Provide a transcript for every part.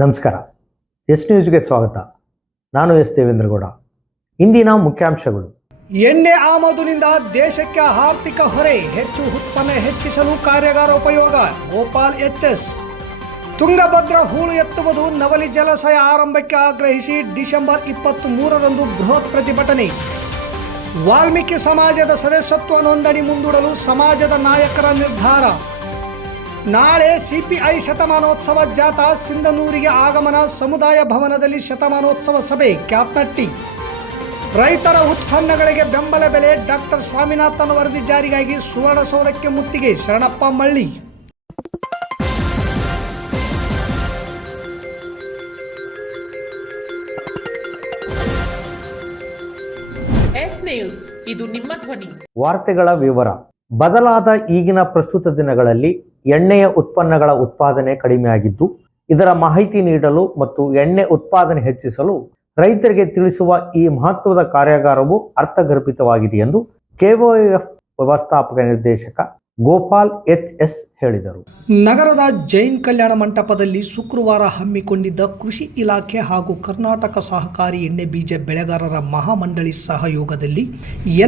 ನಮಸ್ಕಾರ. ಎಸ್ ನ್ಯೂಸ್ಗೆ ಸ್ವಾಗತ. ನಾನು ಎಸ್ ದೇವೇಂದ್ರಗೌಡ. ಇಂದಿನ ಮುಖ್ಯಾಂಶಗಳು. ಎಣ್ಣೆ ಆಮದಿನಿಂದ ದೇಶಕ್ಕೆ ಆರ್ಥಿಕ ಹೊರೆ, ಹೆಚ್ಚು ಉತ್ಪನ್ನ ಹೆಚ್ಚಿಸಲು ಕಾರ್ಯಾಗಾರ ಉಪಯೋಗ. ಗೋಪಾಲ್ ಎಚ್ಎಸ್. ತುಂಗಭದ್ರಾ ಹೂಳು ಎತ್ತುವುದು ನವಲಿ ಜಲಾಶಯ ಆರಂಭಕ್ಕೆ ಆಗ್ರಹಿಸಿ ಡಿಸೆಂಬರ್ 23ರಂದು ಬೃಹತ್ ಪ್ರತಿಭಟನೆ. ವಾಲ್ಮೀಕಿ ಸಮಾಜದ ಸದಸ್ಯತ್ವ ನೋಂದಣಿ ಮುಂದೂಡಲು ಸಮಾಜದ ನಾಯಕರ ನಿರ್ಧಾರ. ನಾಳೆ ಸಿಪಿಐ ಶತಮಾನೋತ್ಸವ ಜಾಥಾ ಸಿಂಧನೂರಿಗೆ ಆಗಮನ. ಸಮುದಾಯ ಭವನದಲ್ಲಿ ಶತಮಾನೋತ್ಸವ ಸಭೆ. ಕ್ಯಾಪ್ನಟ್ಟಿ. ರೈತರ ಉತ್ಪನ್ನಗಳಿಗೆ ಬೆಂಬಲ ಬೆಲೆ. ಡಾಕ್ಟರ್ ಸ್ವಾಮಿನಾಥನ್ ವರದಿ ಜಾರಿಗಾಗಿ ಸುವರ್ಣಸೌಧಕ್ಕೆ ಮುತ್ತಿಗೆ. ಶರಣಪ್ಪ ಮಳ್ಳಿ. ಎಸ್ ನ್ಯೂಸ್, ಇದು ನಿಮ್ಮ ಧ್ವನಿ. ವಾರ್ತೆಗಳ ವಿವರ. ಬದಲಾದ ಈಗಿನ ಪ್ರಸ್ತುತ ದಿನಗಳಲ್ಲಿ ಎಣ್ಣೆಯ ಉತ್ಪನ್ನಗಳ ಉತ್ಪಾದನೆ ಕಡಿಮೆಯಾಗಿದ್ದು, ಇದರ ಮಾಹಿತಿ ನೀಡಲು ಮತ್ತು ಎಣ್ಣೆ ಉತ್ಪಾದನೆ ಹೆಚ್ಚಿಸಲು ರೈತರಿಗೆ ತಿಳಿಸುವ ಈ ಮಹತ್ವದ ಕಾರ್ಯಾಗಾರವು ಅರ್ಥಗರ್ಭಿತವಾಗಿದೆ ಎಂದು ಕೆಒಎಫ್ ವ್ಯವಸ್ಥಾಪಕ ನಿರ್ದೇಶಕ ಗೋಪಾಲ್ ಎಚ್ಎಸ್ ಹೇಳಿದರು. ನಗರದ ಜೈನ್ ಕಲ್ಯಾಣ ಮಂಟಪದಲ್ಲಿ ಶುಕ್ರವಾರ ಹಮ್ಮಿಕೊಂಡಿದ್ದ ಕೃಷಿ ಇಲಾಖೆ ಹಾಗೂ ಕರ್ನಾಟಕ ಸಹಕಾರಿ ಎಣ್ಣೆ ಬೀಜ ಬೆಳೆಗಾರರ ಮಹಾಮಂಡಳಿ ಸಹಯೋಗದಲ್ಲಿ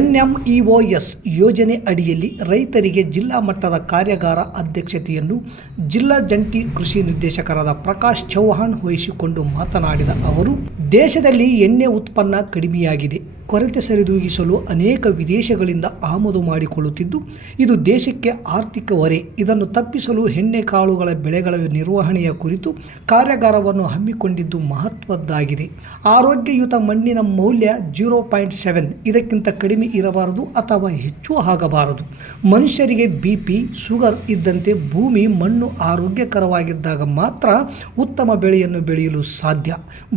NMEOS ಯೋಜನೆ ಅಡಿಯಲ್ಲಿ ರೈತರಿಗೆ ಜಿಲ್ಲಾ ಮಟ್ಟದ ಕಾರ್ಯಾಗಾರ ಅಧ್ಯಕ್ಷತೆಯನ್ನು ಜಿಲ್ಲಾ ಜಂಟಿ ಕೃಷಿ ನಿರ್ದೇಶಕರಾದ ಪ್ರಕಾಶ್ ಚೌಹಾಣ್ ವಹಿಸಿಕೊಂಡು ಮಾತನಾಡಿದ ಅವರು, ದೇಶದಲ್ಲಿ ಎಣ್ಣೆ ಉತ್ಪನ್ನ ಕಡಿಮೆಯಾಗಿದೆ. ಕೊರತೆ ಸರಿದೂಗಿಸಲು ಅನೇಕ ವಿದೇಶಗಳಿಂದ ಆಮದು ಮಾಡಿಕೊಳ್ಳುತ್ತಿದ್ದು, ಇದು ದೇಶಕ್ಕೆ ಆರ್ಥಿಕ ಹೊರೆ. ಇದನ್ನು ತಪ್ಪಿಸಲು ಎಣ್ಣೆಕಾಳುಗಳ ಬೆಳೆಗಳ ನಿರ್ವಹಣೆಯ ಕುರಿತು ಕಾರ್ಯಾಗಾರವನ್ನು ಹಮ್ಮಿಕೊಂಡಿದ್ದು ಮಹತ್ವದ್ದಾಗಿದೆ. ಆರೋಗ್ಯಯುತ ಮಣ್ಣಿನ ಮೌಲ್ಯ 0.7, ಇದಕ್ಕಿಂತ ಕಡಿಮೆ ಇರಬಾರದು ಅಥವಾ ಹೆಚ್ಚು ಆಗಬಾರದು. ಮನುಷ್ಯರಿಗೆ BP, ಶುಗರ್ ಇದ್ದಂತೆ ಭೂಮಿ, ಮಣ್ಣು ಆರೋಗ್ಯಕರವಾಗಿದ್ದಾಗ ಮಾತ್ರ ಉತ್ತಮ ಬೆಳೆಯನ್ನು ಬೆಳೆಯಲು ಸಾಧ್ಯ.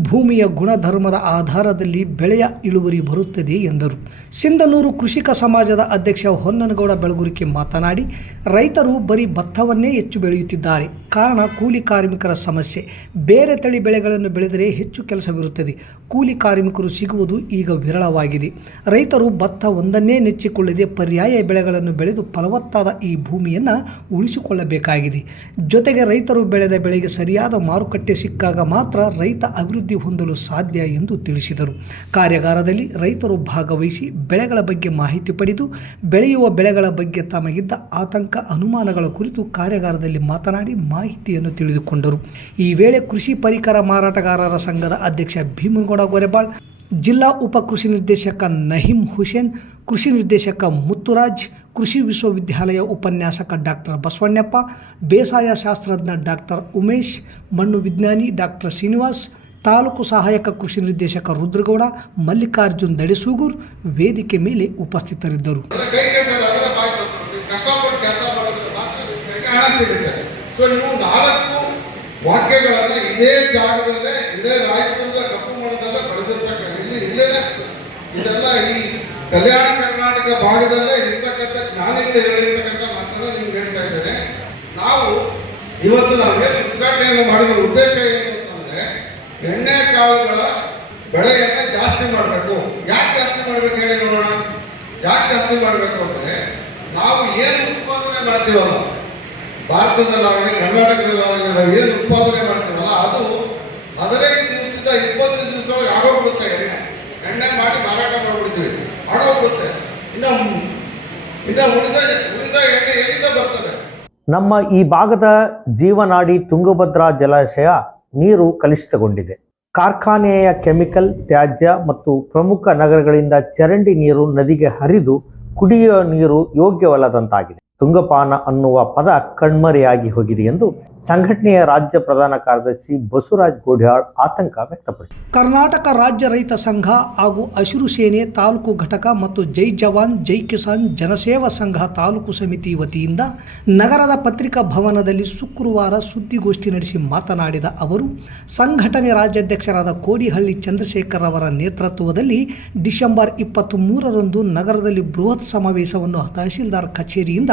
ಭೂಮಿಯ ಗುಣಧರ್ಮದ ಆಧಾರದಲ್ಲಿ ಬೆಳೆಯ ಇಳುವರಿ ಬರುತ್ತದೆ ಎಂದರು. ಸಿಂಧನೂರು ಕೃಷಿಕ ಸಮಾಜದ ಅಧ್ಯಕ್ಷ ಹೊನ್ನನಗೌಡ ಬೆಳಗುರಿಕೆ ಮಾತನಾಡಿ, ರೈತರು ಬರೀ ಭತ್ತವನ್ನೇ ಹೆಚ್ಚು ಬೆಳೆಯುತ್ತಿದ್ದಾರೆ. ಕಾರಣ ಕೂಲಿ ಕಾರ್ಮಿಕರ ಸಮಸ್ಯೆ. ಬೇರೆ ತಳಿ ಬೆಳೆಗಳನ್ನು ಬೆಳೆದರೆ ಹೆಚ್ಚು ಕೆಲಸವಿರುತ್ತದೆ. ಕೂಲಿ ಕಾರ್ಮಿಕರು ಸಿಗುವುದು ಈಗ ವಿರಳವಾಗಿದೆ. ರೈತರು ಭತ್ತ ಒಂದನ್ನೇ ನೆಚ್ಚಿಕೊಳ್ಳದೆ ಪರ್ಯಾಯ ಬೆಳೆಗಳನ್ನು ಬೆಳೆದು ಫಲವತ್ತಾದ ಈ ಭೂಮಿಯನ್ನು ಉಳಿಸಿಕೊಳ್ಳಬೇಕಾಗಿದೆ. ಜೊತೆಗೆ ರೈತರು ಬೆಳೆದ ಬೆಳೆಗೆ ಸರಿಯಾದ ಮಾರುಕಟ್ಟೆ ಸಿಕ್ಕಾಗ ಮಾತ್ರ ರೈತ ಅಭಿವೃದ್ಧಿ ಹೊಂದಲು ಸಾಧ್ಯ ಎಂದು ತಿಳಿಸಿದರು. ಕಾರ್ಯಾಗಾರದಲ್ಲಿ ರೈತರು ಭಾಗವಹಿಸಿ ಬೆಳೆಗಳ ಬಗ್ಗೆ ಮಾಹಿತಿ ಪಡೆದು ಬೆಳೆಯುವ ಬೆಳೆಗಳ ಬಗ್ಗೆ ತಮಗಿದ್ದ ಆತಂಕ, ಅನುಮಾನಗಳ ಕುರಿತು ಕಾರ್ಯಾಗಾರದಲ್ಲಿ ಮಾತನಾಡಿ ಮಾಹಿತಿಯನ್ನು ತಿಳಿದುಕೊಂಡರು. ಈ ವೇಳೆ ಕೃಷಿ ಪರಿಕರ ಮಾರಾಟಗಾರರ ಸಂಘದ ಅಧ್ಯಕ್ಷ ಭೀಮನಗೌಡ ಗೊರೆಬಾಳ್, ಜಿಲ್ಲಾ ಉಪ ಕೃಷಿ ನಿರ್ದೇಶಕ ನಹೀಂ ಹುಸೇನ್, ಕೃಷಿ ನಿರ್ದೇಶಕ ಮುತ್ತುರಾಜ್, ಕೃಷಿ ವಿಶ್ವವಿದ್ಯಾಲಯ ಉಪನ್ಯಾಸಕ ಡಾಕ್ಟರ್ ಬಸವಣ್ಣಪ್ಪ, ಬೇಸಾಯ ಶಾಸ್ತ್ರಜ್ಞ ಡಾಕ್ಟರ್ ಉಮೇಶ್, ಮಣ್ಣು ವಿಜ್ಞಾನಿ ಡಾಕ್ಟರ್ ಶ್ರೀನಿವಾಸ್, ತಾಲೂಕು ಸಹಾಯಕ ಕೃಷಿ ನಿರ್ದೇಶಕ ರುದ್ರಗೌಡ, ಮಲ್ಲಿಕಾರ್ಜುನ್ ದಡಿಸೂಗೂರ್ ವೇದಿಕೆ ಮೇಲೆ ಉಪಸ್ಥಿತರಿದ್ದರು. ಇವು 4 ವಾಕ್ಯಗಳನ್ನ ಇದೇ ಜಾಗದಲ್ಲೇ, ಇದೇ ರಾಯಚೂರಿನ ಕಪ್ಪು ಮಣ್ಣದಲ್ಲೇ ಇಲ್ಲೇನೆ ಇದೆಲ್ಲ ಈ ಕಲ್ಯಾಣ ಕರ್ನಾಟಕ ಭಾಗದಲ್ಲೇ ಇರ್ತಕ್ಕಂಥ ಜ್ಞಾನಿಗಳು ಹೇಳಿರ್ತಕ್ಕಂಥ ಮಾತನ್ನ ನೀವು ಹೇಳ್ತಾ ಇದ್ದೇನೆ. ನಾವು ಇವತ್ತು ನಾವೇನು ಉದ್ಘಾಟನೆಯನ್ನು ಮಾಡಿದ ಉದ್ದೇಶ ಏನು ಅಂತಂದ್ರೆ, ಎಣ್ಣೆ ಕಾಳುಗಳ ಬೆಳೆಯನ್ನ ಜಾಸ್ತಿ ಮಾಡಬೇಕು. ಯಾಕೆ ಜಾಸ್ತಿ ಮಾಡ್ಬೇಕು ಹೇಳಿ ನೋಡೋಣ. ಯಾಕೆ ಜಾಸ್ತಿ ಮಾಡಬೇಕು ಅಂದ್ರೆ, ನಾವು ಏನು ಉತ್ಪಾದನೆ ಮಾಡ್ತೀವಲ್ಲ ಭಾರತದಲ್ಲಾಗಲಿ ಕರ್ನಾಟಕದಲ್ಲಾಗಲಿ, ನಾವು ಏನು ಉತ್ಪಾದನೆ ಮಾಡ್ತೀವಲ್ಲ ಅದು 15 ದಿವಸದಿಂದ 20 ದಿವಸದೊಳಗೆ ಆಗೋಗ್ಬಿಡುತ್ತೆ. ಎಣ್ಣೆ ಮಾಡಿ ಮಾರಾಟ ಮಾಡಿಬಿಡ್ತೀವಿ, ಆಗೋಗ್ಬಿಡುತ್ತೆ. ಇನ್ನು ಉಳಿದ ಎಣ್ಣೆ ಎಲ್ಲಿಂದ ಬರ್ತದೆ? ನಮ್ಮ ಈ ಭಾಗದ ಜೀವನಾಡಿ ತುಂಗಭದ್ರಾ ಜಲಾಶಯ ನೀರು ಕಲುಷಿತಗೊಂಡಿದೆ. ಕಾರ್ಖಾನೆಯ ಕೆಮಿಕಲ್ ತ್ಯಾಜ್ಯ ಮತ್ತು ಪ್ರಮುಖ ನಗರಗಳಿಂದ ಚರಂಡಿ ನೀರು ನದಿಗೆ ಹರಿದು ಕುಡಿಯುವ ನೀರು ಯೋಗ್ಯವಲ್ಲದಂತಾಗಿದೆ. ತುಂಗಪಾನ ಅನ್ನುವ ಪದ ಕಣ್ಮರೆಯಾಗಿ ಹೋಗಿದೆ ಎಂದು ಸಂಘಟನೆಯ ರಾಜ್ಯ ಪ್ರಧಾನ ಕಾರ್ಯದರ್ಶಿ ಬಸವರಾಜ್ ಗೋಡ್ಯಾಳ್ ಆತಂಕ ವ್ಯಕ್ತಪಡಿಸಿದರು. ಕರ್ನಾಟಕ ರಾಜ್ಯ ರೈತ ಸಂಘ ಹಾಗೂ ಹಸಿರು ಸೇನೆ ತಾಲೂಕು ಘಟಕ ಮತ್ತು ಜೈ ಜವಾನ್ ಜೈ ಕಿಸಾನ್ ಜನಸೇವಾ ಸಂಘ ತಾಲೂಕು ಸಮಿತಿ ವತಿಯಿಂದ ನಗರದ ಪತ್ರಿಕಾ ಭವನದಲ್ಲಿ ಶುಕ್ರವಾರ ಸುದ್ದಿಗೋಷ್ಠಿ ನಡೆಸಿ ಮಾತನಾಡಿದ ಅವರು, ಸಂಘಟನೆ ರಾಜ್ಯಾಧ್ಯಕ್ಷರಾದ ಕೋಡಿಹಳ್ಳಿ ಚಂದ್ರಶೇಖರ್ ಅವರ ನೇತೃತ್ವದಲ್ಲಿ ಡಿಸೆಂಬರ್ 23ರಂದು ನಗರದಲ್ಲಿ ಬೃಹತ್ ಸಮಾವೇಶವನ್ನು ತಹಶೀಲ್ದಾರ್ ಕಚೇರಿಯಿಂದ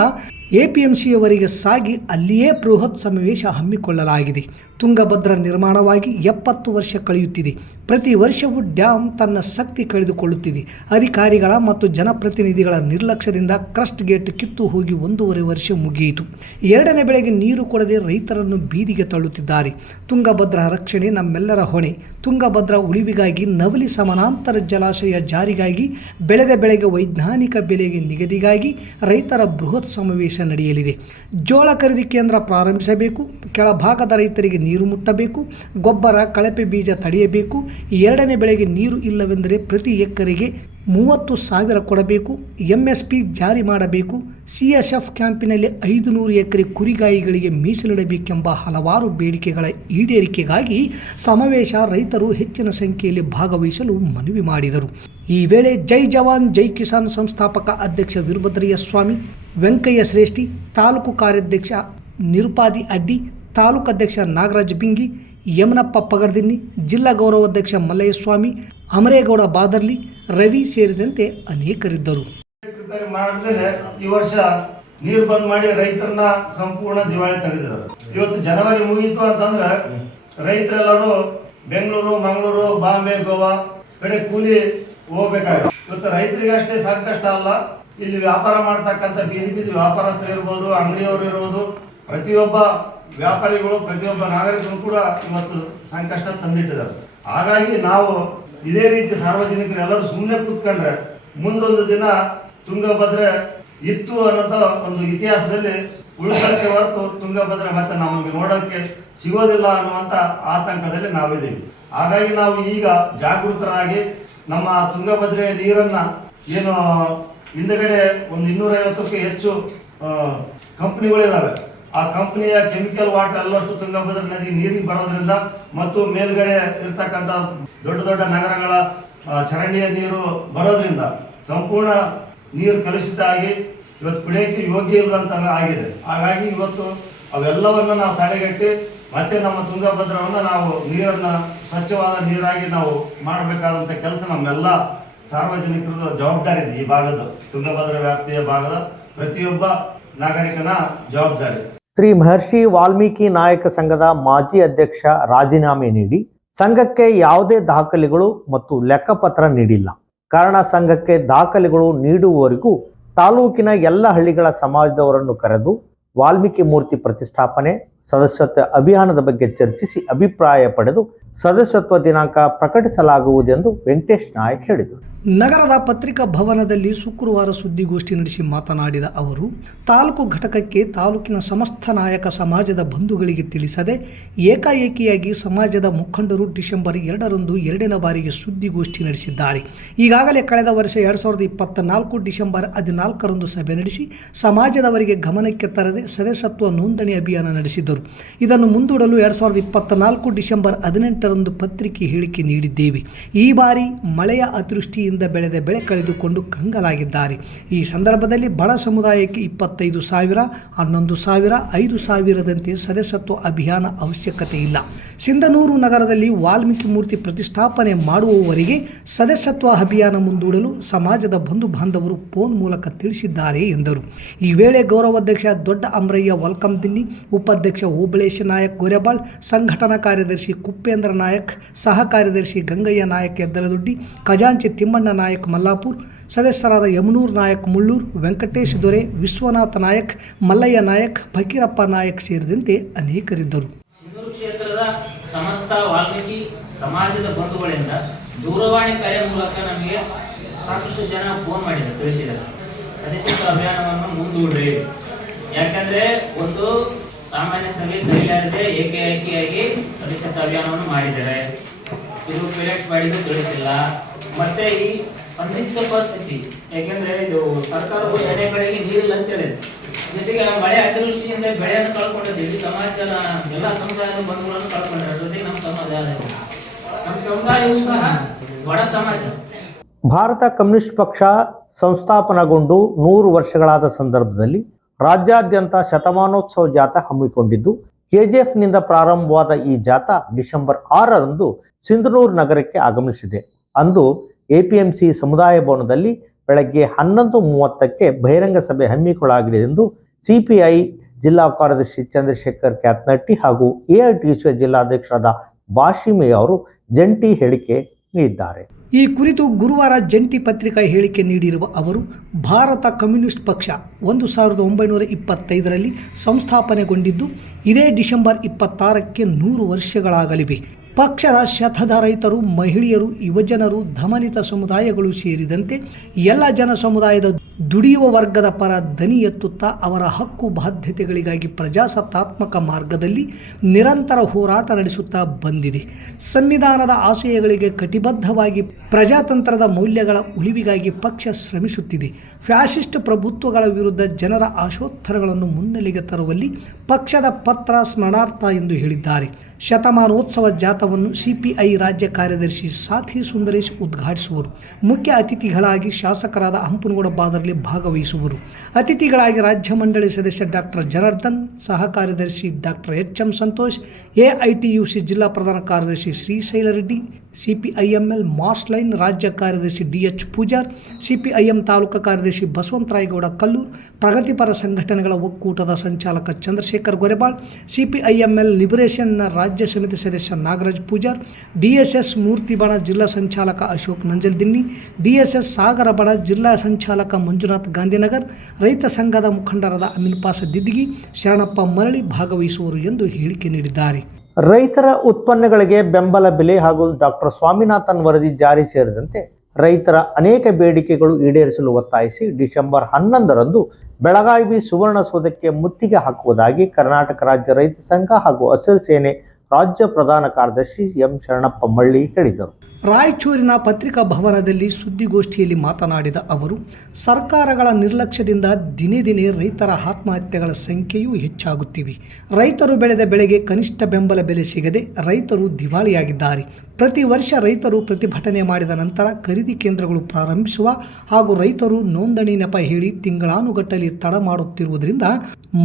APMCಯವರೆಗೆ ಸಾಗಿ ಅಲ್ಲಿಯೇ ಬೃಹತ್ ಸಮಾವೇಶ ಹಮ್ಮಿಕೊಳ್ಳಲಾಗಿದೆ. ತುಂಗಭದ್ರಾ ನಿರ್ಮಾಣವಾಗಿ 70 ವರ್ಷ ಕಳೆಯುತ್ತಿದೆ. ಪ್ರತಿ ವರ್ಷವೂ ಡ್ಯಾಮ್ ತನ್ನ ಶಕ್ತಿ ಕಳೆದುಕೊಳ್ಳುತ್ತಿದೆ. ಅಧಿಕಾರಿಗಳ ಮತ್ತು ಜನಪ್ರತಿನಿಧಿಗಳ ನಿರ್ಲಕ್ಷ್ಯದಿಂದ ಕ್ರಸ್ಟ್ ಗೇಟ್ ಕಿತ್ತು ಹೋಗಿ 1.5 ವರ್ಷ ಮುಗಿಯಿತು. 2ನೇ ಬೆಳೆಗೆ ನೀರು ಕೊಡದೆ ರೈತರನ್ನು ಬೀದಿಗೆ ತಳ್ಳುತ್ತಿದ್ದಾರೆ. ತುಂಗಭದ್ರಾ ರಕ್ಷಣೆ ನಮ್ಮೆಲ್ಲರ ಹೊಣೆ. ತುಂಗಭದ್ರಾ ಉಳಿವಿಗಾಗಿ ನವಲಿ ಸಮಾನಾಂತರ ಜಲಾಶಯ ಜಾರಿಗಾಗಿ ಬೆಳೆದ ಬೆಳೆಗೆ ವೈಜ್ಞಾನಿಕ ಬೆಲೆಗೆ ನಿಗದಿಗಾಗಿ ರೈತರ ಬೃಹತ್ ಸಮಾವೇಶ ನಡೆಯಲಿದೆ. ಜೋಳ ಖರೀದಿ ಕೇಂದ್ರ ಪ್ರಾರಂಭಿಸಬೇಕು. ಕೆಳಭಾಗದ ರೈತರಿಗೆ ನೀರು ಮುಟ್ಟಬೇಕು. ಗೊಬ್ಬರ ಕಳಪೆ ಬೀಜ ತಡೆಯಬೇಕು. 2ನೇ ಬೆಳೆಗೆ ನೀರು ಇಲ್ಲವೆಂದರೆ ಪ್ರತಿ ಎಕರೆಗೆ 30,000 ಕೊಡಬೇಕು. MSP ಜಾರಿ ಮಾಡಬೇಕು. CSF ಕ್ಯಾಂಪಿನಲ್ಲಿ 500 ಎಕರೆ ಕುರಿಗಾಯಿಗಳಿಗೆ ಮೀಸಲಿಡಬೇಕೆಂಬ ಹಲವಾರು ಬೇಡಿಕೆಗಳ ಈಡೇರಿಕೆಗಾಗಿ ಸಮಾವೇಶ ರೈತರು ಹೆಚ್ಚಿನ ಸಂಖ್ಯೆಯಲ್ಲಿ ಭಾಗವಹಿಸಲು ಮನವಿ ಮಾಡಿದರು. ಈ ವೇಳೆ ಜೈ ಜವಾನ್ ಜೈ ಕಿಸಾನ್ ಸಂಸ್ಥಾಪಕ ಅಧ್ಯಕ್ಷ ವೀರಭದ್ರಯ್ಯ ಸ್ವಾಮಿ, ವೆಂಕಯ್ಯ ಶ್ರೇಷ್ಠಿ, ತಾಲೂಕು ಕಾರ್ಯಾಧ್ಯಕ್ಷ ನಿರುಪಾದಿ ಅಡ್ಡಿ, ತಾಲೂಕು ಅಧ್ಯಕ್ಷ ನಾಗರಾಜ್ ಬಿಂಗಿ, ಯಮನಪ್ಪ ಪಗರ್ದಿನ್ನಿ, ಜಿಲ್ಲಾ ಗೌರವಾಧ್ಯಕ್ಷ ಮಲ್ಲಯ್ಯಸ್ವಾಮಿ, ಅಮರೇಗೌಡ ಬಾದರ್ಲಿ, ರವಿ ಸೇರಿದಂತೆ ಅನೇಕರಿದ್ದರು. ಪ್ರಿಪೇರ್ ಮಾಡಿದ್ರೆ ಈ ವರ್ಷ ನೀರು ಬಂದ್ ಮಾಡಿ ರೈತರನ್ನ ಸಂಪೂರ್ಣ ದಿವಾಳಿ ತೆಗೆದಿದ್ದಾರೆ. ಇವತ್ತು ಜನವರಿ ಮುಗೀತು ಅಂತಂದ್ರೆ ರೈತರೆಲ್ಲರೂ ಬೆಂಗಳೂರು, ಮಂಗಳೂರು, ಬಾಂಬೆ, ಗೋವಾ ಕಡೆ ಕೂಲಿ ಹೋಗ್ಬೇಕಾಗಿದೆ. ಇವತ್ತು ರೈತರಿಗೆ ಅಷ್ಟೇ ಸಂಕಷ್ಟ ಅಲ್ಲ, ಇಲ್ಲಿ ವ್ಯಾಪಾರ ಮಾಡ್ತಕ್ಕಂಥ ಬೀದಿ ವ್ಯಾಪಾರಸ್ಥರು ಇರ್ಬೋದು, ಅಂಗಡಿಯವರು ಇರ್ಬೋದು, ಪ್ರತಿಯೊಬ್ಬ ವ್ಯಾಪಾರಿಗಳು, ಪ್ರತಿಯೊಬ್ಬ ನಾಗರಿಕರು ಕೂಡ ಇವತ್ತು ಸಂಕಷ್ಟ ತಂದಿಟ್ಟಿದ್ದಾರೆ. ಹಾಗಾಗಿ ನಾವು ಇದೇ ರೀತಿ ಸಾರ್ವಜನಿಕರು ಎಲ್ಲರೂ ಸುಮ್ಮನೆ ಕೂತ್ಕೊಂಡ್ರೆ ಮುಂದೊಂದು ದಿನ ತುಂಗಭದ್ರೆ ಇತ್ತು ಅನ್ನೋದು ಒಂದು ಇತಿಹಾಸದಲ್ಲಿ ಉಳಿಸೋಕ್ಕೆ ಹೊರತು ತುಂಗಭದ್ರೆ ಮತ್ತೆ ನಮಗೆ ನೋಡೋಕ್ಕೆ ಸಿಗೋದಿಲ್ಲ ಅನ್ನುವಂಥ ಆತಂಕದಲ್ಲಿ ನಾವಿದ್ದೀವಿ. ಹಾಗಾಗಿ ನಾವು ಈಗ ಜಾಗೃತರಾಗಿ ನಮ್ಮ ತುಂಗಭದ್ರೆ ನೀರನ್ನ ಏನು ಹಿಂದಗಡೆ ಒಂದು 250ಕ್ಕೂ ಹೆಚ್ಚು ಕಂಪ್ನಿಗಳಿದ್ದಾವೆ. ಆ ಕಂಪ್ನಿಯ ಕೆಮಿಕಲ್ ವಾಟರ್ ಎಲ್ಲಷ್ಟು ತುಂಗಭದ್ರಾ ನದಿ ನೀರಿಗೆ ಬರೋದ್ರಿಂದ ಮತ್ತು ಮೇಲ್ಗಡೆ ಇರ್ತಕ್ಕಂಥ ದೊಡ್ಡ ದೊಡ್ಡ ನಗರಗಳ ಚರಂಡಿಯ ನೀರು ಬರೋದ್ರಿಂದ ಸಂಪೂರ್ಣ ನೀರು ಕಲುಷಿತ ಆಗಿ ಇವತ್ತು ಕುಡಿಯೋಕ್ಕೆ ಯೋಗ್ಯ ಇಲ್ಲದಂತ ಆಗಿದೆ. ಹಾಗಾಗಿ ಇವತ್ತು ಅವೆಲ್ಲವನ್ನು ನಾವು ತಡೆಗಟ್ಟಿ ಮತ್ತೆ ನಮ್ಮ ತುಂಗಭದ್ರವನ್ನು ನಾವು ನೀರನ್ನು ಸ್ವಚ್ಛವಾದ ನೀರಾಗಿ ನಾವು ಮಾಡಬೇಕಾದಂಥ ಕೆಲಸ ನಮ್ಮೆಲ್ಲ ಸಾರ್ವಜನಿಕರ ಜವಾಬ್ದಾರಿ ಇದೆ. ಈ ಭಾಗದ ತುಂಗಭದ್ರಾ ವ್ಯಾಪ್ತಿಯ ಭಾಗದ ಪ್ರತಿಯೊಬ್ಬ ನಾಗರಿಕನ ಜವಾಬ್ದಾರಿ. ಶ್ರೀ ಮಹರ್ಷಿ ವಾಲ್ಮೀಕಿ ನಾಯಕ ಸಂಘದ ಮಾಜಿ ಅಧ್ಯಕ್ಷ ರಾಜೀನಾಮೆ ನೀಡಿ ಸಂಘಕ್ಕೆ ಯಾವುದೇ ದಾಖಲೆಗಳು ಮತ್ತು ಲೆಕ್ಕಪತ್ರ ನೀಡಿಲ್ಲ. ಕಾರಣ ಸಂಘಕ್ಕೆ ದಾಖಲೆಗಳು ನೀಡುವವರೆಗೂ ತಾಲೂಕಿನ ಎಲ್ಲ ಹಳ್ಳಿಗಳ ಸಮಾಜದವರನ್ನು ಕರೆದು ವಾಲ್ಮೀಕಿ ಮೂರ್ತಿ ಪ್ರತಿಷ್ಠಾಪನೆ ಸದಸ್ಯತ್ವ ಅಭಿಯಾನದ ಬಗ್ಗೆ ಚರ್ಚಿಸಿ ಅಭಿಪ್ರಾಯ ಪಡೆದು ಸದಸ್ಯತ್ವ ದಿನಾಂಕ ಪ್ರಕಟಿಸಲಾಗುವುದೆಂದು ವೆಂಕಟೇಶ್ ನಾಯಕ್ ಹೇಳಿದರು. ನಗರದ ಪತ್ರಿಕಾ ಭವನದಲ್ಲಿ ಶುಕ್ರವಾರ ಸುದ್ದಿಗೋಷ್ಠಿ ನಡೆಸಿ ಮಾತನಾಡಿದ ಅವರು, ತಾಲೂಕು ಘಟಕಕ್ಕೆ ತಾಲೂಕಿನ ಸಮಸ್ತ ನಾಯಕ ಸಮಾಜದ ಬಂಧುಗಳಿಗೆ ತಿಳಿಸದೆ ಏಕಾಏಕಿಯಾಗಿ ಸಮಾಜದ ಮುಖಂಡರು ಡಿಸೆಂಬರ್ 2ರಂದು 2ನೇ ಬಾರಿಗೆ ಸುದ್ದಿಗೋಷ್ಠಿ ನಡೆಸಿದ್ದಾರೆ. ಈಗಾಗಲೇ ಕಳೆದ ವರ್ಷ 2024 ಡಿಸೆಂಬರ್ 14ರಂದು ಸಭೆ ನಡೆಸಿ ಸಮಾಜದವರಿಗೆ ಗಮನಕ್ಕೆ ತರದೆ ಸದಸ್ಯತ್ವ ನೋಂದಣಿ ಅಭಿಯಾನ ನಡೆಸಿದ್ದರು. ಇದನ್ನು ಮುಂದೂಡಲು 2024 ಡಿಸೆಂಬರ್ 18ರಂದು ಪತ್ರಿಕೆ ಹೇಳಿಕೆ ನೀಡಿದ್ದೇವೆ. ಈ ಬಾರಿ ಮಳೆಯ ಅತಿವೃಷ್ಟಿಯಿಂದ ಬೆಳೆದ ಬೆಳೆ ಕಳೆದುಕೊಂಡು ಕಂಗಾಲಾಗಿದ್ದಾರೆ. ಈ ಸಂದರ್ಭದಲ್ಲಿ ಬಡ ಸಮುದಾಯಕ್ಕೆ 25,000, 11,000, 5,000ದಂತೆ ಸದಸ್ಯತ್ವ ಅಭಿಯಾನ ಅವಶ್ಯಕತೆ ಇಲ್ಲ. ಸಿಂಧನೂರು ನಗರದಲ್ಲಿ ವಾಲ್ಮೀಕಿ ಮೂರ್ತಿ ಪ್ರತಿಷ್ಠಾಪನೆ ಮಾಡುವವರೆಗೆ ಸದಸ್ಯತ್ವ ಅಭಿಯಾನ ಮುಂದೂಡಲು ಸಮಾಜದ ಬಂಧು ಬಾಂಧವರು ಫೋನ್ ಮೂಲಕ ತಿಳಿಸಿದ್ದಾರೆ ಎಂದರು. ಈ ವೇಳೆ ಗೌರವಾಧ್ಯಕ್ಷ ದೊಡ್ಡ ಅಮರಯ್ಯ ವಲ್ಕಮ್ ದಿನ್ನಿ, ಉಪಾಧ್ಯಕ್ಷ ಓಬಳೇಶ ನಾಯಕ್ ಗೋರೆಬಾಳ್, ಸಂಘಟನಾ ಕಾರ್ಯದರ್ಶಿ ಕುಪ್ಪೇಂದ್ರ ನಾಯಕ್, ಸಹ ಕಾರ್ಯದರ್ಶಿ ಗಂಗಯ್ಯ ನಾಯಕ್ ಎದ್ದಲದೊಡ್ಡಿ, ಖಜಾಂಚಿ ತಿಮ್ಮಣ್ಣ ನಾಯಕ್ ಮಲ್ಲಾಪುರ್, ಸದಸ್ಯರಾದ ಯಮನೂರ್ ನಾಯಕ್ ಮುಳ್ಳೂರ್, ವೆಂಕಟೇಶ್ ದೊರೆ, ವಿಶ್ವನಾಥ ನಾಯಕ್, ಮಲ್ಲಯ್ಯ ನಾಯಕ್, ಫಕೀರಪ್ಪ ನಾಯಕ್ ಸೇರಿದಂತೆ ಅನೇಕರಿದ್ದರು. ಕ್ಷೇತ್ರದ ಸಮಸ್ತ ವಾಲ್ಮೀಕಿ ಸಮಾಜದ ಬಂಧುಗಳಿಂದ ದೂರವಾಣಿ ಕರೆ ಮೂಲಕ ನಮಗೆ ಸಾಕಷ್ಟು ಜನ ಫೋನ್ ಮಾಡಿದ್ದಾರೆ, ತಿಳಿಸಿದ್ದಾರೆ ಸದಸ್ಯತ್ವ ಅಭಿಯಾನವನ್ನು ಮುಂದೂಡ್ರಿ. ಯಾಕಂದ್ರೆ ಒಂದು ಸಾಮಾನ್ಯ ಸಭೆ ಕೈಲಾರದೆ ಏಕಾಏಕಿಯಾಗಿ ಸದಸ್ಯತ್ವ ಅಭಿಯಾನವನ್ನು ಮಾಡಿದ್ದಾರೆ. ಇದು ಪೀರಿಯಡ್ಸ್ ಮಾಡಿದ್ದು ತಿಳಿಸಿಲ್ಲ. ಮತ್ತೆ ಈ ಸಂದಿಗ್ಧ ಪರಿಸ್ಥಿತಿ, ಯಾಕೆಂದ್ರೆ ಇದು ಸರ್ಕಾರವು ಎಡೆಗಳಿಗೆ ನೀರಿಲ್ಲ ಅಂತ ಹೇಳಿದೆ. ಜೊತೆಗೆ ಮಳೆ ಅತಿವೃಷ್ಟಿಯಿಂದ ಬೆಳೆಯನ್ನು ಕಳ್ಕೊಂಡಿದ್ದೀವಿ. ಸಮಾಜದ ಎಲ್ಲ ಸಮುದಾಯದ ಬಂಧುಗಳನ್ನು ಕಳ್ಕೊಂಡಿದ್ದಾರೆ. ಜೊತೆಗೆ ನಮ್ಮ ಸಮುದಾಯವು ಸಹ ಬಡ ಸಮಾಜ. ಭಾರತ ಕಮ್ಯುನಿಸ್ಟ್ ಪಕ್ಷ ಸಂಸ್ಥಾಪನೆಗೊಂಡು 100 ವರ್ಷಗಳಾದ ಸಂದರ್ಭದಲ್ಲಿ ರಾಜ್ಯಾದ್ಯಂತ ಶತಮಾನೋತ್ಸವ ಜಾಥಾ ಹಮ್ಮಿಕೊಂಡಿದ್ದು, ಕೆಜಿಎಫ್ನಿಂದ ಪ್ರಾರಂಭವಾದ ಈ ಜಾಥಾ ಡಿಸೆಂಬರ್ 6ರಂದು ಸಿಂಧನೂರು ನಗರಕ್ಕೆ ಆಗಮಿಸಿದೆ. ಅಂದು APMC ಸಮುದಾಯ ಭವನದಲ್ಲಿ ಬೆಳಗ್ಗೆ 11:30ಕ್ಕೆ ಬಹಿರಂಗ ಸಭೆ ಹಮ್ಮಿಕೊಳ್ಳಲಾಗಿದೆ ಎಂದು ಸಿಪಿಐ ಜಿಲ್ಲಾ ಕಾರ್ಯದರ್ಶಿ ಚಂದ್ರಶೇಖರ್ ಕ್ಯಾತ್ನಟ್ಟಿ ಹಾಗೂ ಎಐಟಿಯುಸಿ ಜಿಲ್ಲಾಧ್ಯಕ್ಷರಾದ ಬಾಷಿಮಿ ಅವರು ಜಂಟಿ ಹೇಳಿಕೆ ನೀಡಿದ್ದಾರೆ. ಈ ಕುರಿತು ಗುರುವಾರ ಜಂಟಿ ಪತ್ರಿಕಾ ಹೇಳಿಕೆ ನೀಡಿರುವ ಅವರು, ಭಾರತ ಕಮ್ಯುನಿಸ್ಟ್ ಪಕ್ಷ 1925ರಲ್ಲಿ ಸಂಸ್ಥಾಪನೆಗೊಂಡಿದ್ದು ಇದೇ ಡಿಸೆಂಬರ್ 26ಕ್ಕೆ 100 ವರ್ಷಗಳಾಗಲಿವೆ. ಪಕ್ಷದ ಶತದ ರೈತರು, ಮಹಿಳೆಯರು, ಯುವಜನರು, ದಮನಿತ ಸಮುದಾಯಗಳು ಸೇರಿದಂತೆ ಎಲ್ಲ ಜನ ಸಮುದಾಯದ ದುಡಿಯುವ ವರ್ಗದ ಪರ ದನಿ ಎತ್ತುತ್ತಾ ಅವರ ಹಕ್ಕು ಬಾಧ್ಯತೆಗಳಿಗಾಗಿ ಪ್ರಜಾಸತ್ತಾತ್ಮಕ ಮಾರ್ಗದಲ್ಲಿ ನಿರಂತರ ಹೋರಾಟ ನಡೆಸುತ್ತಾ ಬಂದಿದೆ. ಸಂವಿಧಾನದ ಆಶಯಗಳಿಗೆ ಕಟಿಬದ್ಧವಾಗಿ ಪ್ರಜಾತಂತ್ರದ ಮೌಲ್ಯಗಳ ಉಳಿವಿಗಾಗಿ ಪಕ್ಷ ಶ್ರಮಿಸುತ್ತಿದೆ. ಫ್ಯಾಸಿಸ್ಟ್ ಪ್ರಭುತ್ವಗಳ ವಿರುದ್ಧ ಜನರ ಆಶೋತ್ತರಗಳನ್ನು ಮುನ್ನೆಲೆಗೆ ತರುವಲ್ಲಿ ಪಕ್ಷದ ಪತ್ರ ಸ್ಮರಣಾರ್ಥ ಎಂದು ಹೇಳಿದ್ದಾರೆ. ಶತಮಾನೋತ್ಸವ ಜಾಥಾವನ್ನು ಸಿಪಿಐ ರಾಜ್ಯ ಕಾರ್ಯದರ್ಶಿ ಸಾಥಿ ಸುಂದರೇಶ್ ಉದ್ಘಾಟಿಸುವರು. ಮುಖ್ಯ ಅತಿಥಿಗಳಾಗಿ ಶಾಸಕರಾದ ಹಂಪನಗೌಡ ಬಾದರ್ಲಿ ಭಾಗವಹಿಸುವರು. ಅತಿಥಿಗಳಾಗಿ ರಾಜ್ಯ ಮಂಡಳಿ ಸದಸ್ಯ ಡಾಕ್ಟರ್ ಜನಾರ್ದನ್, ಸಹ ಕಾರ್ಯದರ್ಶಿ ಡಾಕ್ಟರ್ ಎಚ್.ಎಂ. ಸಂತೋಷ್, ಎಐಟಿಯುಸಿ ಜಿಲ್ಲಾ ಪ್ರಧಾನ ಕಾರ್ಯದರ್ಶಿ Srishaila Reddy, CPIML mass line ರಾಜ್ಯ ಕಾರ್ಯದರ್ಶಿ ಡಿ.ಎಚ್. ಪೂಜಾರ್, ಸಿಪಿಐಎಂ ತಾಲೂಕು ಕಾರ್ಯದರ್ಶಿ ಬಸವಂತರಾಯಗೌಡ ಕಲ್ಲೂರ್, ಪ್ರಗತಿಪರ ಸಂಘಟನೆಗಳ ಒಕ್ಕೂಟದ ಸಂಚಾಲಕ ಚಂದ್ರಶೇಖರ್ ಗೊರೆಬಾಳ್, ಸಿಪಿಐಎಂಎಲ್ ಲಿಬರೇಷನ್ನ ರಾಜ್ಯ ಸಮಿತಿ ಸದಸ್ಯ ನಾಗರಾಜ್ ಪೂಜಾರ್, ಡಿಎಸ್ಎಸ್ ಮೂರ್ತಿಬಣ ಜಿಲ್ಲಾ ಸಂಚಾಲಕ ಅಶೋಕ್ ನಂಜಲ್ದಿನ್ನಿ, ಡಿಎಸ್ಎಸ್ ಸಾಗರ ಬಣ ಜಿಲ್ಲಾ ಸಂಚಾಲಕ ಮಂಜುನಾಥ್ ಗಾಂಧಿನಗರ್, ರೈತ ಸಂಘದ ಮುಖಂಡರಾದ ಅಮೀನ್ಪಾಸ ದಿದ್ದಿಗಿ, ಶರಣಪ್ಪ ಮರಳಿ ಭಾಗವಹಿಸುವರು ಎಂದು ಹೇಳಿಕೆ ನೀಡಿದ್ದಾರೆ. ರೈತರ ಉತ್ಪನ್ನಗಳಿಗೆ ಬೆಂಬಲ ಬೆಲೆ ಹಾಗೂ ಡಾಕ್ಟರ್ ಸ್ವಾಮಿನಾಥನ್ ವರದಿ ಜಾರಿ ಸೇರಿದಂತೆ ರೈತರ ಅನೇಕ ಬೇಡಿಕೆಗಳು ಈಡೇರಿಸಲು ಒತ್ತಾಯಿಸಿ ಡಿಸೆಂಬರ್ 11ರಂದು ಬೆಳಗಾವಿ ಸುವರ್ಣಸೌಧಕ್ಕೆ ಮುತ್ತಿಗೆ ಹಾಕುವುದಾಗಿ ಕರ್ನಾಟಕ ರಾಜ್ಯ ರೈತ ಸಂಘ ಹಾಗೂ ಹಸಿರು ಸೇನೆ ರಾಜ್ಯ ಪ್ರಧಾನ ಕಾರ್ಯದರ್ಶಿ ಎಂ ಶರಣಪ್ಪ ಮಳ್ಳಿ ಹೇಳಿದರು. ರಾಯಚೂರಿನ ಪತ್ರಿಕಾ ಭವನದಲ್ಲಿ ಸುದ್ದಿಗೋಷ್ಠಿಯಲ್ಲಿ ಮಾತನಾಡಿದ ಅವರು, ಸರ್ಕಾರಗಳ ನಿರ್ಲಕ್ಷ್ಯದಿಂದ ದಿನೇ ದಿನೇ ರೈತರ ಆತ್ಮಹತ್ಯೆಗಳ ಸಂಖ್ಯೆಯೂ ಹೆಚ್ಚಾಗುತ್ತಿವೆ. ರೈತರು ಬೆಳೆದ ಬೆಳೆಗೆ ಕನಿಷ್ಠ ಬೆಂಬಲ ಬೆಲೆ ಸಿಗದೆ ರೈತರು ದಿವಾಳಿಯಾಗಿದ್ದಾರೆ. ಪ್ರತಿ ವರ್ಷ ರೈತರು ಪ್ರತಿಭಟನೆ ಮಾಡಿದ ನಂತರ ಖರೀದಿ ಕೇಂದ್ರಗಳು ಪ್ರಾರಂಭಿಸುವ ಹಾಗೂ ರೈತರು ನೋಂದಣಿ ನೆಪ ಹೇಳಿ ತಿಂಗಳಾನುಗಟ್ಟಲೆ ತಡ ಮಾಡುತ್ತಿರುವುದರಿಂದ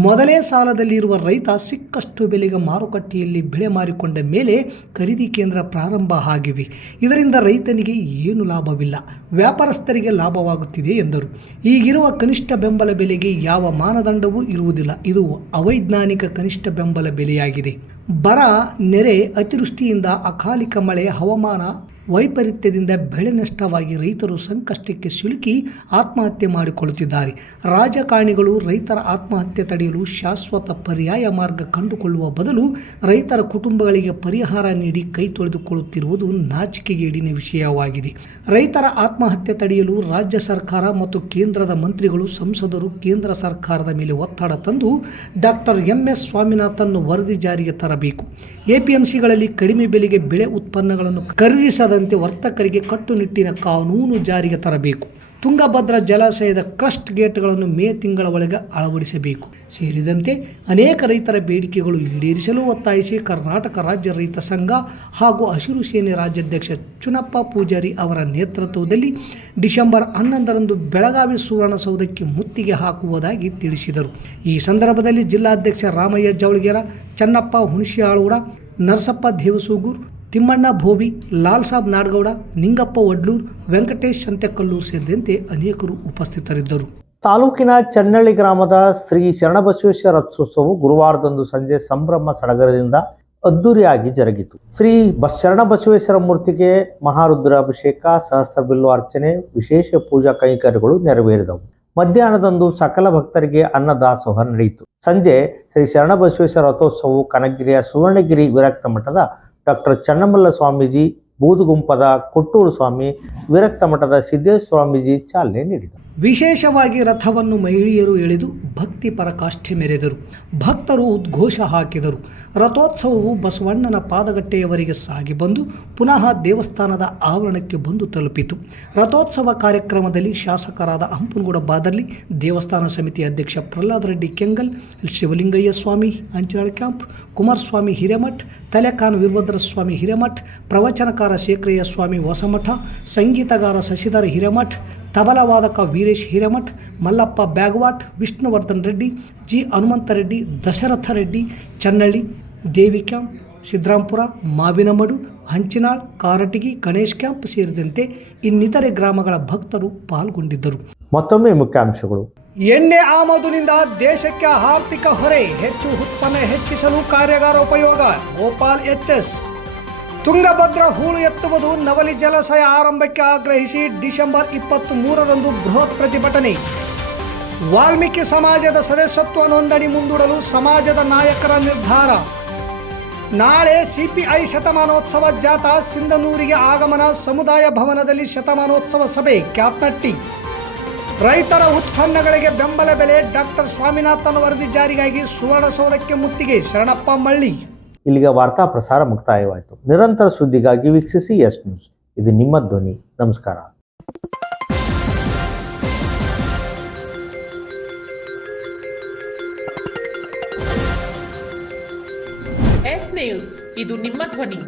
ಮೊದಲೇ ಸಾಲದಲ್ಲಿರುವ ರೈತ ಸಿಕ್ಕಷ್ಟು ಬೆಲೆಗೆ ಮಾರುಕಟ್ಟೆಯಲ್ಲಿ ಬೆಳೆ ಮಾರಿಕೊಂಡ ಮೇಲೆ ಖರೀದಿ ಕೇಂದ್ರ ಪ್ರಾರಂಭ ಆಗಿವೆ. ಇದರಿಂದ ರೈತನಿಗೆ ಏನು ಲಾಭವಿಲ್ಲ, ವ್ಯಾಪಾರಸ್ಥರಿಗೆ ಲಾಭವಾಗುತ್ತಿದೆ ಎಂದರು. ಈಗಿರುವ ಕನಿಷ್ಠ ಬೆಂಬಲ ಬೆಲೆಗೆ ಯಾವ ಮಾನದಂಡವೂ ಇರುವುದಿಲ್ಲ. ಇದು ಅವೈಜ್ಞಾನಿಕ ಕನಿಷ್ಠ ಬೆಂಬಲ ಬೆಲೆಯಾಗಿದೆ. ಬರ, ನೆರೆ, ಅತಿವೃಷ್ಟಿಯಿಂದ ಅಕಾಲಿಕ ಮಳೆ, ಹವಾಮಾನ ವೈಪರೀತ್ಯದಿಂದ ಬೆಳೆ ನಷ್ಟವಾಗಿ ರೈತರು ಸಂಕಷ್ಟಕ್ಕೆ ಸಿಲುಕಿ ಆತ್ಮಹತ್ಯೆ ಮಾಡಿಕೊಳ್ಳುತ್ತಿದ್ದಾರೆ. ರಾಜಕಾರಣಿಗಳು ರೈತರ ಆತ್ಮಹತ್ಯೆ ತಡೆಯಲು ಶಾಶ್ವತ ಪರ್ಯಾಯ ಮಾರ್ಗ ಕಂಡುಕೊಳ್ಳುವ ಬದಲು ರೈತರ ಕುಟುಂಬಗಳಿಗೆ ಪರಿಹಾರ ನೀಡಿ ಕೈ ತೊಳೆದುಕೊಳ್ಳುತ್ತಿರುವುದು ನಾಚಿಕೆಗೇಡಿನ ವಿಷಯವಾಗಿದೆ. ರೈತರ ಆತ್ಮಹತ್ಯೆ ತಡೆಯಲು ರಾಜ್ಯ ಸರ್ಕಾರ ಮತ್ತು ಕೇಂದ್ರದ ಮಂತ್ರಿಗಳು, ಸಂಸದರು ಕೇಂದ್ರ ಸರ್ಕಾರದ ಮೇಲೆ ಒತ್ತಡ ತಂದು ಡಾಕ್ಟರ್ ಎಂ.ಎಸ್. ಸ್ವಾಮಿನಾಥನ್ ವರದಿ ಜಾರಿಗೆ ತರಬೇಕು. ಎಪಿಎಂಸಿಗಳಲ್ಲಿ ಕಡಿಮೆ ಬೆಲೆಗೆ ಬೆಳೆ ಉತ್ಪನ್ನಗಳನ್ನು ಖರೀದಿಸದಂತೆ ವರ್ತಕರಿಗೆ ಕಟ್ಟುನಿಟ್ಟಿನ ಕಾನೂನು ಜಾರಿಗೆ ತರಬೇಕು. ತುಂಗಭದ್ರಾ ಜಲಾಶಯದ ಕ್ರಸ್ಟ್ ಗೇಟ್ಗಳನ್ನು ಮೇ ತಿಂಗಳ ಒಳಗೆ ಅಳವಡಿಸಬೇಕು ಸೇರಿದಂತೆ ಅನೇಕ ರೈತರ ಬೇಡಿಕೆಗಳು ಈಡೇರಿಸಲು ಒತ್ತಾಯಿಸಿ ಕರ್ನಾಟಕ ರಾಜ್ಯ ರೈತ ಸಂಘ ಹಾಗೂ ಹಸಿರು ಸೇನೆ ರಾಜ್ಯಾಧ್ಯಕ್ಷ ಚುನಪ್ಪ ಪೂಜಾರಿ ಅವರ ನೇತೃತ್ವದಲ್ಲಿ ಡಿಸೆಂಬರ್ 11ರಂದು ಬೆಳಗಾವಿ ಸುವರ್ಣಸೌಧಕ್ಕೆ ಮುತ್ತಿಗೆ ಹಾಕುವುದಾಗಿ ತಿಳಿಸಿದರು. ಈ ಸಂದರ್ಭದಲ್ಲಿ ಜಿಲ್ಲಾಧ್ಯಕ್ಷ ರಾಮಯ್ಯ ಜವಳಗೇರ, ಚನ್ನಪ್ಪ ಹುಣಸಿಯಾಳೂಡ, ನರಸಪ್ಪ ದೇವಸೂಗೂರ್, ತಿಮ್ಮಣ್ಣ ಭೋವಿ, ಲಾಲ್ ಸಾಬ್ ನಾಡಗೌಡ, ನಿಂಗಪ್ಪ ವಡ್ಲೂರ್, ವೆಂಕಟೇಶ್ ಸಂತೆಕಲ್ಲೂರು ಸೇರಿದಂತೆ ಅನೇಕರು ಉಪಸ್ಥಿತರಿದ್ದರು. ತಾಲೂಕಿನ ಚನ್ನಳ್ಳಿ ಗ್ರಾಮದ ಶ್ರೀ ಶರಣಬಸವೇಶ್ವರ ರಥೋತ್ಸವವು ಗುರುವಾರದಂದು ಸಂಜೆ ಸಂಭ್ರಮ ಸಡಗರದಿಂದ ಅದ್ದೂರಿಯಾಗಿ ಜರುಗಿತು. ಶ್ರೀ ಶರಣಬಸವೇಶ್ವರ ಮೂರ್ತಿಗೆ ಮಹಾರುದ್ರಾಭಿಷೇಕ, ಸಹಸ್ರ ಬಿಲ್ವ ಅರ್ಚನೆ, ವಿಶೇಷ ಪೂಜಾ ಕೈಂಕರ್ಯಗಳು ನೆರವೇರಿದವು. ಮಧ್ಯಾಹ್ನದಂದು ಸಕಲ ಭಕ್ತರಿಗೆ ಅನ್ನದಾಸೋಹ ನಡೆಯಿತು. ಸಂಜೆ ಶ್ರೀ ಶರಣಬಸವೇಶ್ವರ ರಥೋತ್ಸವವು ಕನಕಗಿರಿಯ ಸುವರ್ಣಗಿರಿ ವಿರಕ್ತ ಮಠದ ಡಾಕ್ಟರ್ ಚನ್ನಮಲ್ಲ ಸ್ವಾಮೀಜಿ, ಬೂದುಗುಂಪದ ಕೊಟ್ಟೂರು ಸ್ವಾಮಿ, ವಿರಕ್ತ ಮಠದ ಸಿದ್ದೇಶ್ವರ ಸ್ವಾಮೀಜಿ ಚಾಲನೆ ನೀಡಿದರು. ವಿಶೇಷವಾಗಿ ರಥವನ್ನು ಮಹಿಳೆಯರು ಎಳೆದು ಭಕ್ತಿ ಪರಕಾಷ್ಠೆ ಮೆರೆದರು. ಭಕ್ತರು ಉದ್ಘೋಷ ಹಾಕಿದರು. ರಥೋತ್ಸವವು ಬಸವಣ್ಣನ ಪಾದಗಟ್ಟೆಯವರೆಗೆ ಸಾಗಿ ಬಂದು ಪುನಃ ದೇವಸ್ಥಾನದ ಆವರಣಕ್ಕೆ ಬಂದು ತಲುಪಿತು. ರಥೋತ್ಸವ ಕಾರ್ಯಕ್ರಮದಲ್ಲಿ ಶಾಸಕರಾದ ಹಂಪನಗೌಡ ಬಾದರ್ಲಿ, ದೇವಸ್ಥಾನ ಸಮಿತಿ ಅಧ್ಯಕ್ಷ ಪ್ರಹ್ಲಾದ್ ರೆಡ್ಡಿ ಕೆಂಗಲ್, ಶಿವಲಿಂಗಯ್ಯ ಸ್ವಾಮಿ ಅಂಚನಾಳ್ ಕ್ಯಾಂಪ್, ಕುಮಾರಸ್ವಾಮಿ ಹಿರೇಮಠ್, ತಲೆಕಾನ್ ವೀರಭದ್ರಸ್ವಾಮಿ ಹಿರೇಮಠ್, ಪ್ರವಚನಕಾರ ಶೇಖರಯ್ಯ ಸ್ವಾಮಿ ಹೊಸಮಠ, ಸಂಗೀತಗಾರ ಶಶಿಧರ ಹಿರೇಮಠ್, ತಬಲವಾದಕ ವೀರೇಶ್ ಹಿರೇಮಠ್, ಮಲ್ಲಪ್ಪ ಬ್ಯಾಗವಾಟ್, ವಿಷ್ಣುವರ್ಧನ್ ರೆಡ್ಡಿ, ಜಿ ಹನುಮಂತ ರೆಡ್ಡಿ, ದಶರಥ ರೆಡ್ಡಿ, ಚನ್ನಳ್ಳಿ, ದೇವಿ ಕ್ಯಾಂಪ್, ಸಿದ್ರಾಂಪುರ, ಮಾವಿನಮಡು, ಹಂಚಿನಾಳ್, ಕಾರಟಗಿ, ಗಣೇಶ್ ಕ್ಯಾಂಪ್ ಸೇರಿದಂತೆ ಇನ್ನಿತರೆ ಗ್ರಾಮಗಳ ಭಕ್ತರು ಪಾಲ್ಗೊಂಡಿದ್ದರು. ಮತ್ತೊಮ್ಮೆ ಮುಖ್ಯಾಂಶಗಳು. ಎಣ್ಣೆ ಆಮದಿನಿಂದ ದೇಶಕ್ಕೆ ಆರ್ಥಿಕ ಹೊರೆ, ಹೆಚ್ಚು ಉತ್ಪನ್ನ ಹೆಚ್ಚಿಸಲು ಕಾರ್ಯಾಗಾರ ಉಪಯೋಗ. ಗೋಪಾಲ್ ಎಚ್ಎಸ್. ತುಂಗಭದ್ರಾ ಹೂಳು ಎತ್ತುವುದು ನವಲಿ ಜಲಾಶಯ ಆರಂಭಕ್ಕೆ ಆಗ್ರಹಿಸಿ ಡಿಸೆಂಬರ್ 23ರಂದು ಬೃಹತ್ ಪ್ರತಿಭಟನೆ. ವಾಲ್ಮೀಕಿ ಸಮಾಜದ ಸದಸ್ಯತ್ವ ನೋಂದಣಿ ಮುಂದೂಡಲು ಸಮಾಜದ ನಾಯಕರ ನಿರ್ಧಾರ. ನಾಳೆ ಸಿಪಿಐ ಶತಮಾನೋತ್ಸವ ಜಾಥಾ, ಸಿಂಧನೂರಿಗೆ ಆಗಮನ, ಸಮುದಾಯ ಭವನದಲ್ಲಿ ಶತಮಾನೋತ್ಸವ ಸಭೆ, ಕ್ಯಾಪ್ನಟ್ಟಿ. ರೈತರ ಉತ್ಪನ್ನಗಳಿಗೆ ಬೆಂಬಲ ಬೆಲೆ, ಡಾಕ್ಟರ್ ಸ್ವಾಮಿನಾಥನ್ ವರದಿ ಜಾರಿಗಾಗಿ ಸುವರ್ಣಸೌಧಕ್ಕೆ ಮುತ್ತಿಗೆ, ಶರಣಪ್ಪ ಮಳ್ಳಿ. ಇಲ್ಲಿಗೆ ವಾರ್ತಾ ಪ್ರಸಾರ ಮುಕ್ತಾಯವಾಯಿತು. ನಿರಂತರ ಸುದ್ದಿಗಾಗಿ ವೀಕ್ಷಿಸಿ ಎಸ್ ನ್ಯೂಸ್. ಇದು ನಿಮ್ಮ ಧ್ವನಿ. ನಮಸ್ಕಾರ. ಎಸ್ ನ್ಯೂಸ್, ಇದು ನಿಮ್ಮ ಧ್ವನಿ.